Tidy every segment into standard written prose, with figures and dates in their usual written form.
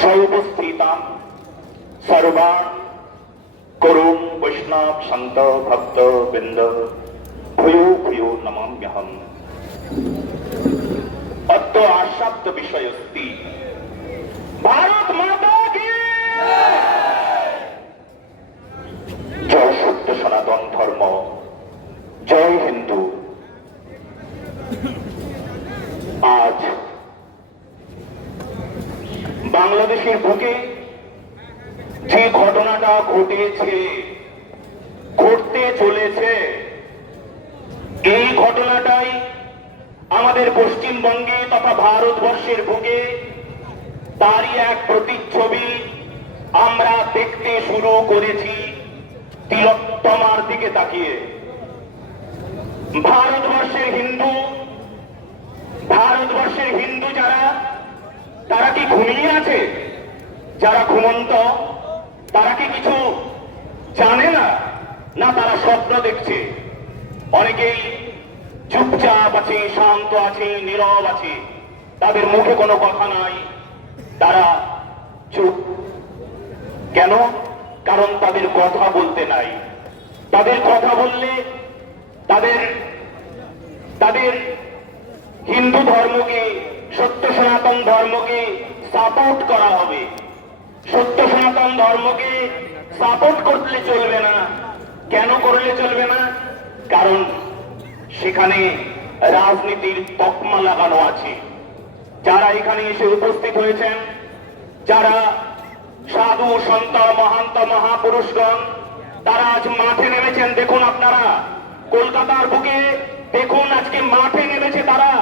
সর্বস্থিতাম সর্বান করুম বৈষ্ণব সন্ত ভক্ত বৃন্দ ভূয়ো ভূয়ো নমাম্যহম। অদ্য আস্বাদ্য বিষয়স্তি ভারত মাতা কি জয় সত্য সনাতন ধর্ম, জয় হিন্দু। আজ বাংলাদেশের বুকে যে ঘটনাটা ঘটেছে, ঘটতে চলেছে, এই ঘটনাটাই আমাদের পশ্চিমবঙ্গে তথা ভারতবর্ষের বুকে তারই এক প্রতিচ্ছবি আমরা দেখতে শুরু করেছি তিলোত্তমার দিকে তাকিয়ে। ভারতবর্ষের হিন্দু যারা, তারা কি ঘুমিয়ে আছে? যারা ঘুমন্ত তারা কি কিছু জানে না? না, তারা স্বপ্ন দেখছে। অনেকেই চুপচাপ আছে, শান্ত আছে, নীরব আছে, তাদের মুখে কোনো কথা নাই, তারা চুপ। কেন? কারণ তাদের কথা বলতে নাই। তাদের কথা বললে তাদের হিন্দু ধর্মকে, সত্য সনাতন ধর্মকে সাপোর্ট করা হবে। সত্য সনাতন ধর্মকে সাপোর্ট করলে চলবে না। কেন করলে চলবে না? কারণ সেখানে রাজনীতির তকমা লাগানো আছে। যারা এখানে এসে উপস্থিত হয়েছেন, যারা সাধু সন্ত মহান্ত মহাপুরুষগণ, তারা আজ মাঠে নেমেছেন। দেখুন আপনারা, কলকাতার বুকে দেখুন, আজকে মাঠে নেমেছে তারা।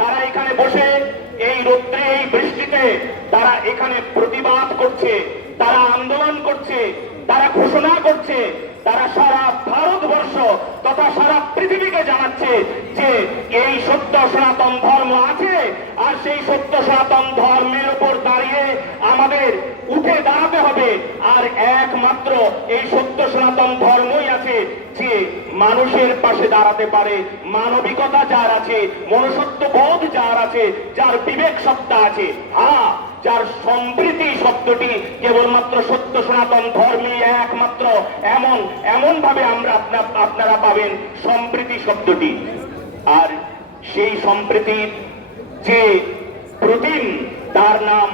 তারা এখানে বসে এই রোদ্রে, এই বৃষ্টিতে তারা এখানে প্রতিবাদ করছে, তারা আন্দোলন করছে, তারা ঘোষণা করছে, তারা সারা ভারতবর্ষ তথা সারা পৃথিবীকে জানাচ্ছে যে এই সত্য সনাতন ধর্ম আছে, আর সেই সত্য সনাতন ধর্মের উপর দাঁড়িয়ে আমাদের উঠে দাঁড়াতে হবে। আর একমাত্র এই সত্য সনাতন ধর্মই আছে যে মানুষের পাশে দাঁড়াতে পারে। মানবিকতা যার আছে, মনুষ্যত্ব বোধ যার আছে, যার বিবেক সত্তা আছে, যার সম্প্রীতি শব্দটি কেবলমাত্র সত্য সনাতন ধর্মে একমাত্র এমন ভাবে আপনারা পাবেন সম্প্রীতি শব্দটি। আর সেই সম্প্রীতির যে প্রতিম, তার নাম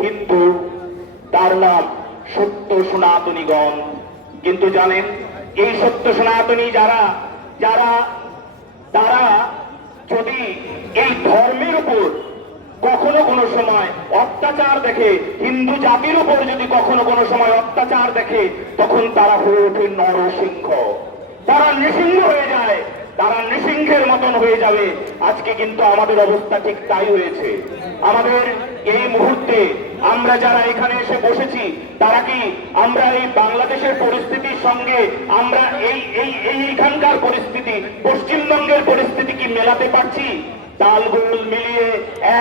হিন্দু, তার নাম সত্য সনাতনীগণ। কিন্তু জানেন, এই সত্য সনাতনী যারা তারা যদি এই ধর্মের উপর কখনো কোনো সময় অত্যাচার দেখে, হিন্দু জাতির উপর যদি কখনো কোনো সময় অত্যাচার দেখে, তখন তারা হয়ে ওঠে নরসিংহ। তারা নৃসিংহ হয়ে যায়, তারা নৃসিংহের মতন হয়ে যাবে। আজকে কিন্তু আমাদের অবস্থা ঠিক তাই হয়েছে। আমাদের এই মুহূর্তে আমরা যারা এখানে এসে বসেছি, তারা কি আমরা এই বাংলাদেশের পরিস্থিতির সঙ্গে আমরা এইখানকার পরিস্থিতি, পশ্চিমবঙ্গের পরিস্থিতি কি মেলাতে পারছি? তালগোল মিলিয়ে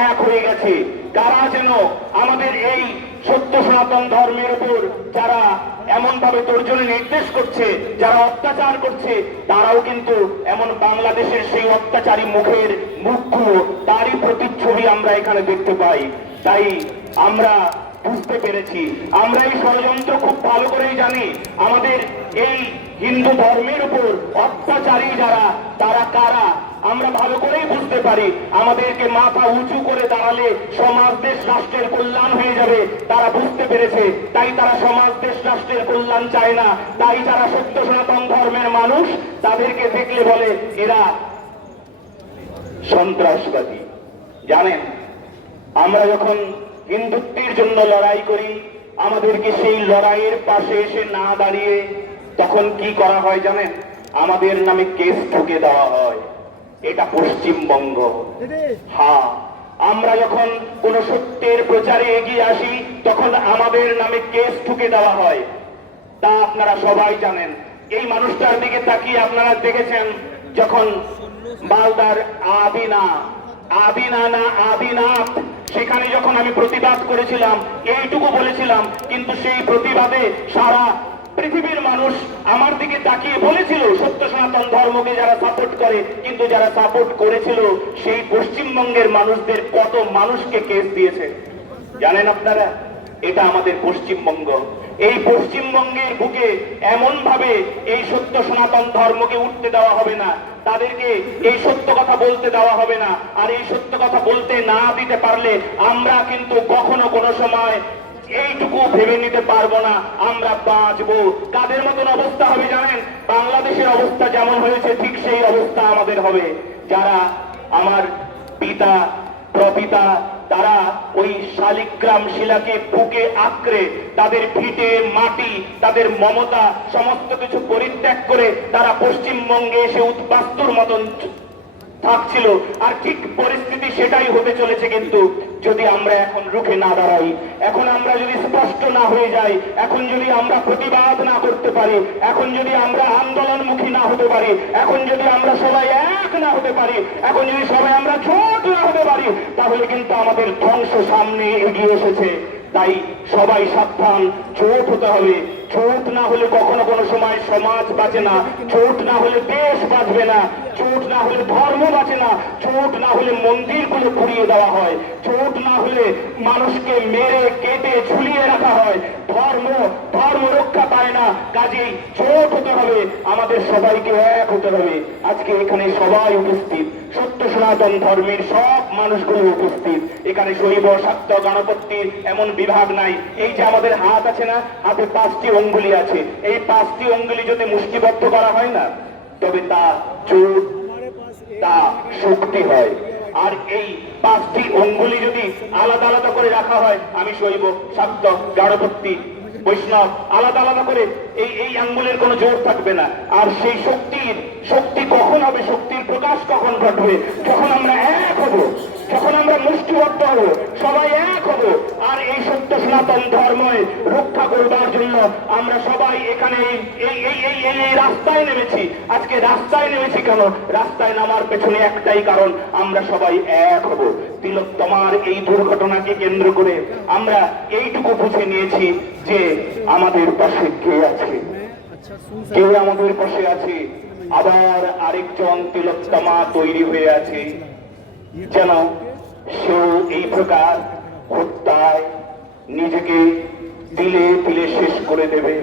এক হয়ে গেছে। কারা যেন আমাদের এই সত্য সনাতন ধর্মের উপর যারা এমন ভাবে তর্জনী নির্দেশ করছে, যারা অত্যাচার করছে, তারাও কিন্তু এমন বাংলাদেশের সেই অত্যাচারী মুখগুলো, তারই প্রতিচ্ছবি আমরা এখানে দেখতে পাই। তাই আমরা বুঝতে পেরেছি, আমরা এই ষড়যন্ত্র খুব ভালো করেই জানি। আমাদের এই হিন্দু ধর্মের উপর অত্যাচারী যারা, তারা কারা আমরা ভালো করেই বুঝতে পারি। আমাদেরকে মাথা উঁচু করে দাঁড়ালে সমাজ দেশ রাষ্ট্রের কল্যাণ হয়ে যাবে, তারা বুঝতে পেরেছে। তাই তারা সমাজ দেশ রাষ্ট্রের কল্যাণ চায় না। তাই যারা সত্য সনাতন ধর্মের মানুষ, তাদেরকে দেখলে বলে এরা সন্ত্রাসবাদী। জানেন, আমরা যখন হিন্দুত্বের জন্য লড়াই করি, আমাদেরকে সেই লড়াইয়ের পাশে এসে না দাঁড়িয়ে তখন কি করা হয় জানেন? আমাদের নামে কেস ঠুকে দেওয়া হয়। এটা পশ্চিমবঙ্গ। আমরা যখন কোন সত্যের প্রচারে এগিয়ে আসি, তখন আমাদের নামে কেস ঠুকে দেওয়া হয়। তা আপনারা সবাই জানেন। এই মানুষটার দিকে তাকিয়ে আপনারা দেখেছেন, যখন মালদার আদিনাথ সেখানে যখন আমি প্রতিবাদ করেছিলাম, এইটুকু বলেছিলাম, কিন্তু সেই প্রতিবাদে সারা পৃথিবীর মানুষ আমার দিকে তাকিয়ে বলেছিল সত্য সনাতন ধর্মকে যারা সাপোর্ট করে, কিন্তু যারা সাপোর্ট করেছিল সেই পশ্চিমবঙ্গের মানুষদের কত মানুষকে কেস দিয়েছে। জানেন আপনারা, এটা আমাদের পশ্চিমবঙ্গ। এই পশ্চিমবঙ্গের বুকে এমন ভাবে এই সত্য সনাতন ধর্মকে উঠতে দেওয়া হবে না, তাদেরকে এই সত্য কথা বলতে দেওয়া হবে না। আর এই সত্য কথা বলতে না দিতে পারলে আমরা কিন্তু কখনো কোনো সময় এইটুকু ভেবে নিতে পারবো না আমরা বাঁচবো। কাদের মতন অবস্থা হবে জানেন? বাংলাদেশের অবস্থা যেমন হয়েছে ঠিক সেই অবস্থা আমাদের হবে। যারা আমার পিতা প্রপিতা তারা ওই শালিগ্রাম শিলাকে বুকে আঁকড়ে তাদের ভিটে মাটি তাদের মমতা সমস্ত কিছু পরিত্যাগ করে তারা পশ্চিমবঙ্গে এসে উদ্বাস্তুর মতন থাকছিল। আর ঠিক পরিস্থিতি সেটাই হতে চলেছে। কিন্তু যদি আমরা এখন রুখে না দাঁড়াই, এখন আমরা যদি স্পষ্ট না হয়ে যাই, এখন যদি আমরা প্রতিবাদ না করতে পারি, এখন যদি আমরা আন্দোলনমুখী না হতে পারি, এখন যদি আমরা সবাই এক না হতে পারি, এখন যদি সবাই আমরা জোট না হতে পারি, তাহলে কিন্তু আমাদের ধ্বংস সামনে এগিয়ে এসেছে। তাই সবাই সাবধান, জোট হতে হবে। জোট না হলে কখনো কোনো সময় সমাজ বাঁচে না, জোট না হলে দেশ বাঁচবে না, জোট না হলে ধর্ম বাঁচে না, জোট না হলে মন্দিরগুলো পুড়িয়ে দেওয়া হয়, জোট না হলে মানুষকে মেরে কেটে ঝুলিয়ে রাখা হয়, ধর্ম রক্ষা পায় না। কাজেই জোট হতে হবে, আমাদের সবাইকে এক হতে হবে। আজকে এখানে সবাই উপস্থিত, সত্য সনাতন ধর্মের সব মানুষগুলো উপস্থিত। এখানে শৈব শাক্ত গণপতির এমন বিভাগ নাই। এই যে আমাদের হাত আছে না, হাতে 5টি অঙ্গুলি আছে, এই 5টি অঙ্গুলি যদি মুষ্টিবদ্ধ করা হয় না, তবে তা জোট, তা শক্তি হয়। আর এই 5টি অঙ্গুলি যদি আলাদা আলাদা করে রাখা হয়, আমি শৈব শাক্ত গণপতি বৈষ্ণব আলাদা আলাদা করে এই আঙ্গুলের কোনো জোর থাকবে না। আর সেই শক্তি কখন হবে, শক্তির প্রকাশ কখন ঘটবে? যখন আমরা এক হব, যখন আমরা মুষ্টিবদ্ধ হব, সবাই এক হব। আর এই সত্য সনাতন ধর্ম রক্ষা করবার জন্য আমরা সবাই এখানে এই রাস্তায় নেমেছি। আজকে রাস্তায় নেমেছি কেন? রাস্তায় নামার পেছনে একটাই কারণ, আমরা সবাই এক হব। তিলোত্তমার এই দুর্ঘটনাকে কেন্দ্র করে আমরা এইটুকু বুঝে নিয়েছি যে আমাদের পাশে কে আছে, কে আমাদের পাশে আছে। আবার আরেকজন তিলোত্তমা তৈরি হয়ে আছে, যেন সেও এই প্রকার হত্যায় নিজেকে তিলে তিলে শেষ করে দেবে।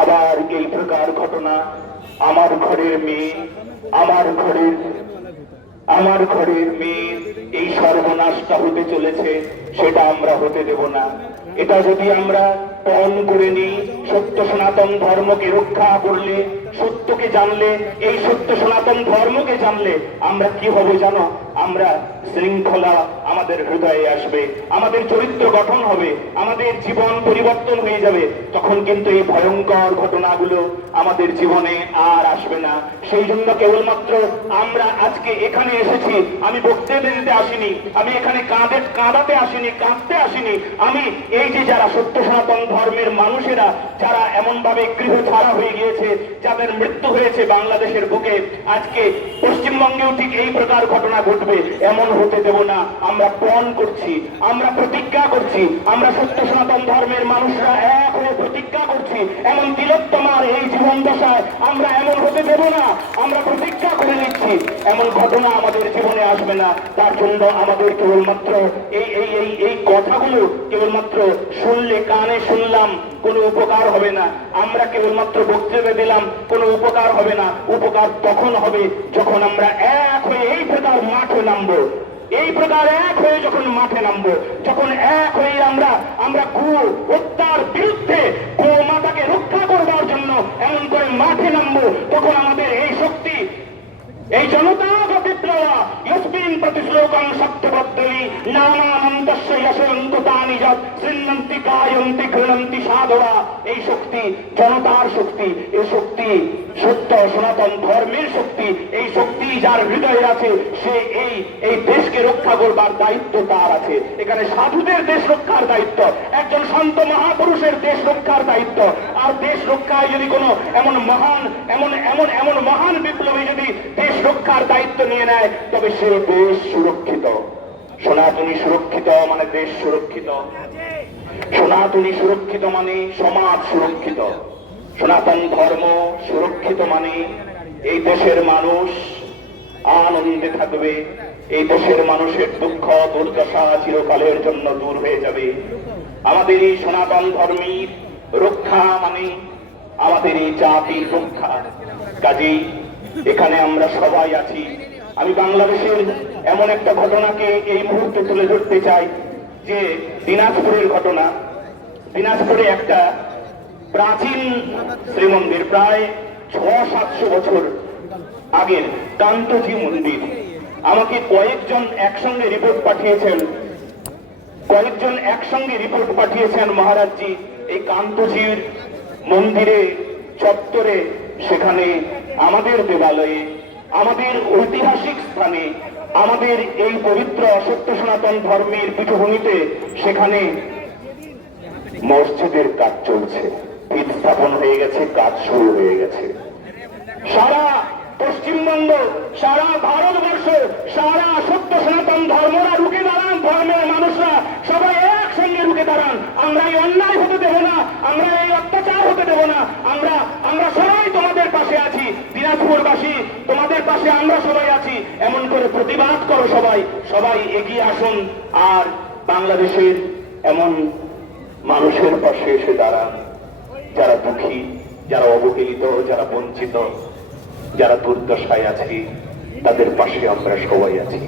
আবার এই প্রকার ঘটনা আমার ঘরের মেয়ে, আমার ঘরের মেয়ে এই সর্বনাশটা হতে চলেছে, সেটা আমরা হতে দেব না। এটা যদি আমরা পণ করে নিই, সত্য সনাতন ধর্মকে রক্ষা করলে, সত্যকে জানলে, এই সত্য সনাতন ধর্মকে জানলে আমরা কি হবে জানো? আমরা শৃঙ্খলা আমাদের হৃদয়ে আসবে, আমাদের চরিত্র গঠন হবে, আমাদের জীবন পরিবর্তন হয়ে যাবে। তখন কিন্তু এই ভয়ঙ্কর ঘটনাগুলো আমাদের জীবনে আর আসবে না। সেই জন্য কেবলমাত্র আমরা আজকে এখানে এসেছি। আমি বক্তব্য দিতে আসিনি, আমি এখানে কাঁদাতে আসিনি, কাঁদতে আসিনি। আমি এই যে যারা সত্য সনাতন ধর্মের মানুষেরা যারা এমন ভাবে গৃহ ছাড়া হয়ে গিয়েছে, যাদের মৃত্যু হয়েছে বাংলাদেশের বুকে, আজকে পশ্চিমবঙ্গেও ঠিক এই প্রকার ঘটনা ঘটবে, এমন হতে দেব না। আমরা পণ করছি, আমরা প্রতিজ্ঞা করছি, আমরা সত্য সনাতন ধর্মের মানুষরা এক হয়ে প্রতিজ্ঞা করছি, এমন তিলোত্তমার এই জীবন দশায় আমরা এমন হতে দেব না। আমরা প্রতিজ্ঞা করে নিচ্ছি, এমন ঘটনা আমাদের জীবনে আসবে না। তার জন্য আমাদের কেবলমাত্র এই কথাগুলো কেবলমাত্র শুনলে, কানে শুনলাম, কোনো উপকার হবে না। আমরা কেবলমাত্র বক্তব্য দিলাম, কোনো উপকার হবে না। উপকার তখন হবে যখন আমরা এক হয়ে এই প্রকার মাঠে নামবো, এই প্রকার এক হয়ে যখন মাঠে নামবো, যখন এক হয়ে আমরা গো হত্যার বিরুদ্ধে, গো মাতাকে রক্ষা করবার জন্য এমন করে মাঠে নামবো, তখন আমাদের এই শক্তি, এই জনতা বিপ্লব ইয়স্মিন প্রতিশ্লোকং সত্যবদ্ধি নানানন্দস্য যশয়ন্তুতানি যৎ শ্রীমন্তি গায়ন্তি ঘৃণন্তি সাধুরা। এই শক্তি জনতার শক্তি, এই শক্তি সত্য সনাতন ধর্মের শক্তি। এই শক্তি যার হৃদয়ে আছে, সে এই দেশকে রক্ষা করবার দায়িত্ব তার আছে। এখানে সাধুদের দেশ রক্ষার দায়িত্ব, একজন সন্ত মহাপুরুষের দেশ রক্ষার দায়িত্ব। আর দেশ রক্ষায় যদি কোনো এমন মহান বিপ্লবী যদি দেশ রক্ষার দায়িত্ব নিয়ে নেয়, তবে সে দেশ সুরক্ষিত। সনাতনী সুরক্ষিত মানে দেশ সুরক্ষিত, সনাতনী সুরক্ষিত মানে সমাজ সুরক্ষিত, সনাতন ধর্ম সুরক্ষিত মানে এই দেশের মানুষ আনন্দে থাকবে, এই দেশের মানুষের দুঃখ দুর্দশা চিরকালের জন্য দূর হয়ে যাবে। আমাদের এই সনাতন ধর্মের রক্ষা মানে আমাদের এই জাতির রক্ষা। কাজেই এখানে আমরা সবাই আছি। আমি বাংলাদেশের এমন একটা ঘটনাকে এই মুহূর্তে তুলে ধরতে চাই, যে দিনাজপুরের ঘটনা। দিনাজপুরে একটা প্রাচীন শ্রীমন্দির, প্রায় 600-700 বছর আগের কান্তজি মন্দির। আমাকে কয়েকজন একসঙ্গে রিপোর্ট পাঠিয়েছেন মহারাজজি, এই কান্তজির মন্দিরে চত্বরে, সেখানে আমাদের দেবালয়ে, আমাদের ঐতিহাসিক স্থানে, আমাদের এই পবিত্র সত্য সনাতন ধর্মের পীঠভূমিতে, সেখানে মসজিদের কাজ চলছে, ভিত স্থাপন হয়ে গেছে, কাজ শুরু হয়ে গেছে। সারা পশ্চিমবঙ্গ, সারা ভারতবর্ষ, সারা সত্য সনাতন ধর্মরা রুখে দাঁড়ান, ধর্মের মানুষরা সবাই একসঙ্গে রুখে দাঁড়ান। আমরা এই অন্যায় হতে দেব না, আমরা এই অত্যাচার হতে দেব না। আমরা সবাই তোমাদের পাশে আছি, দিনাজপুরবাসী তোমাদের পাশে আমরা সবাই আছি। এমন করে প্রতিবাদ করো সবাই, সবাই এগিয়ে আসুন আর বাংলাদেশের এমন মানুষের পাশে এসে দাঁড়ান যারা দুঃখী, যারা অবহেলিত, যারা বঞ্চিত, যারা দুর্দশায় আছে, তাদের পাশে আমরা সবাই আছি।